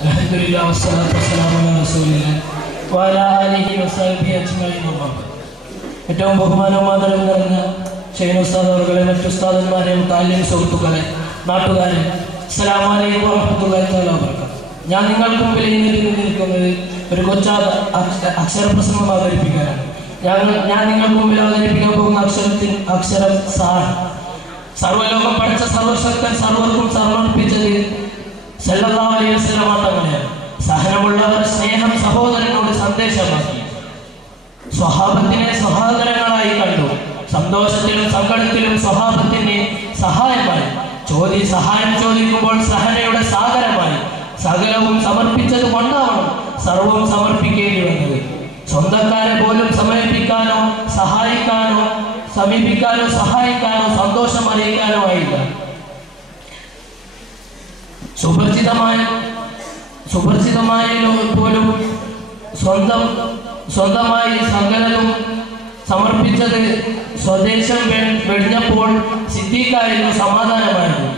الحمد لله والصلاة والسلام على رسول الله وعلى آله وصحبه أجمعين أما بعد. ഏറ്റവും ബഹുമാനവും ആദരവും നിറഞ്ഞ ഷെയ്ൻ ഉസ്താദ് അവരുടെ മറ്റു ഉസ്താദന്മാരെയും താല്യം സുഹൃത്തുക്കളെ നാട്ടുകാരെ അസ്സലാമലൈക്കും വറഹ്മത്തുള്ളാഹി തആല വബറകാതുഹു ഞാൻ നിങ്ങൾക്ക് മുമ്പിൽ ഇന്ന് നിൽക്കുന്നത് ഒരു കൊച്ചാ അക്ഷ- അക്ഷരപ്രസംഗം അവതരിപ്പിക്കാനാണ് ഞാൻ ഞാൻ നിങ്ങൾക്ക് മുമ്പിൽ അവതരിപ്പിക്കാൻ പോകുന്ന അക്ഷരത്തിൽ അക്ഷരം സാർ സർവ്വലോകം പഠിച്ച സർവശക്തൻ സർവർക്കും സമർപ്പിച്ചത് സ്വഹാബത്തിനെ സഹോദരങ്ങളായി കണ്ടു. സന്തോഷത്തിലും സങ്കടത്തിലും സ്വഹാബത്തിന് സഹായമായി ചോദി സഹായം ചോദിക്കുമ്പോൾ സഹനയുടെ സാഗരമായി സകലവും സമർപ്പിച്ചത് കൊണ്ടാവണം സർവവും സമർപ്പിക്കേണ്ടി വന്നത്. സ്വന്തക്കാരെ പോലും സമർപ്പിക്കാനോ സഹായിക്കാനോ സമീപിക്കാനോ സഹായിക്കാനോ സന്തോഷം അറിയിക്കാനോ ആയില്ല. സുപരിചിതമായ സുപരിചിതമായ പോലും സ്വന്തം സ്വന്തമായി സങ്കലനം സമർപ്പിച്ചത് സ്വദേശം വെടിഞ്ഞപ്പോൾ സിദ്ദീഖായിരുന്നു സമാധാനമായിരുന്നു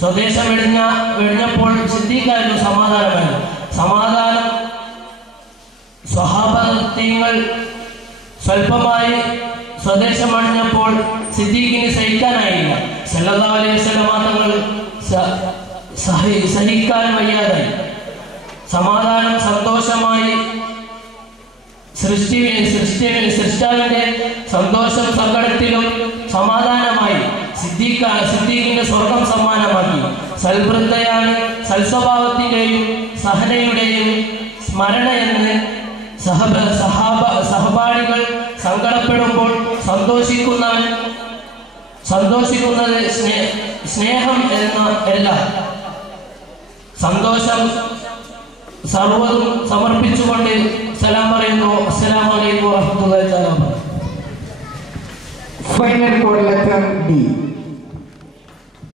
സ്വദേശം വെടിഞ്ഞ വെടിഞ്ഞപ്പോൾ സിദ്ദീഖായിരുന്നു സമാധാനമായിരുന്നു സമാധാനം സ്വഹാപത്യങ്ങൾ സ്വല്പമായി സ്വദേശം അണിഞ്ഞപ്പോൾ സിദ്ദീഖിന് സഹിക്കാനായില്ല. സല്ലല്ലാഹു അലൈഹി വസല്ലം തങ്ങൾ സഹിക്കാൻ വയ്യാതായി. സമാധാനം സൃഷ്ടി സൃഷ്ടി സൃഷ്ടാവിന്റെ സന്തോഷം സങ്കടത്തിലും സമാധാനമായി സിദ്ദീഖ സിദ്ദീഖിന്റെ സ്വർഗം സമ്മാനമാക്കി. സൽവൃദ്ധയാണ് സൽസ്വഭാവത്തിന്റെയും സഹനയുടെയും സ്മരണ എന്ന് സഹബ സഹാബ സഹപാഠികൾ സങ്കടപ്പെടുമ്പോൾ സന്തോഷിക്കുന്നവൻ സന്തോഷിക്കുന്നത് സ്നേഹം എന്ന അല്ല സന്തോഷം സർവതും സമർപ്പിച്ചുകൊണ്ട് സലാം പറയുന്നു അസ്സലാമു അലൈക്കും വറഹ്മത്തുള്ളാഹി തആല code letter D.